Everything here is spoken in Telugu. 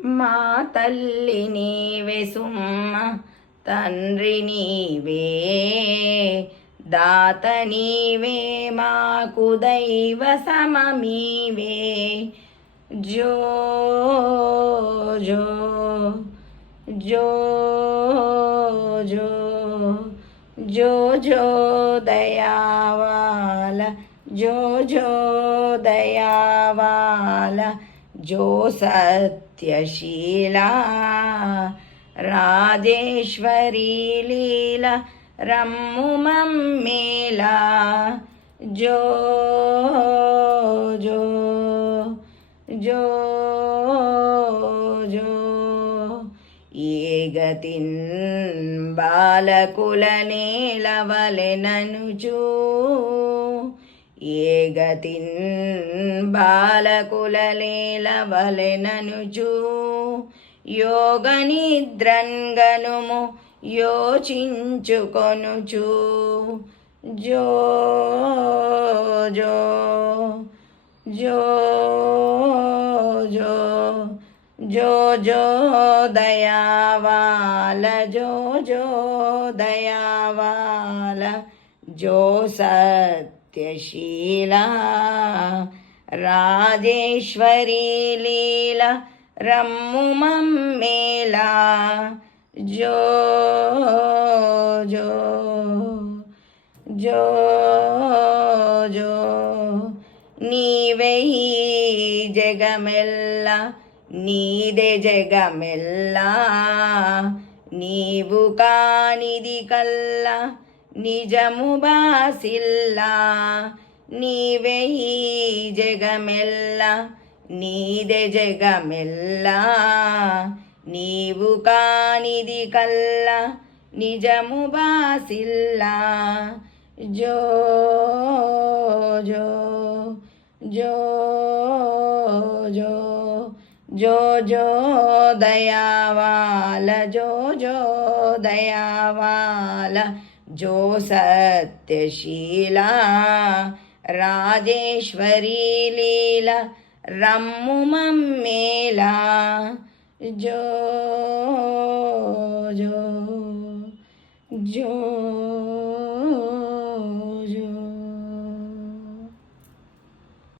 మా తల్లి నీవే సుమ్మ తండ్రి నీవే దాత నీవే మాకు దైవ సమమీవే జో జో జో జో జో జో దయావాల జో జో దయావాల जो सत्यशीला राजेश्वरी लीला रम्मु मम्मेला जो जो जो जो ये गतिन् बालकुलनेलवलेननुचू ఏ గతిన్ బాలకులలేలవలెననుచు యోగ నిద్రంగనుము యోచించుకొనుచు జో జో జో జో జో జో దయావాల జో జో దయావాల జో సత్యశీలా రాజేశ్వరీ లీలా రమ్ము మమ్మేలా జో జో జో జో నీవే ఈ జగమెల్ల నీదే జగమెల్లా నీవు కానిది కల్లా నిజము బాసిల్లా నీవే ఈ జగమెల్లా నీదే జగమెల్లా నీవు కానిది కల్లా నిజము బాసిల్లా జో జో జో జో జో జో దయావాల జో జో దయావాల जो सत्यशीला राजेश्वरी लीला रम्मु मम्मेला जो जो जो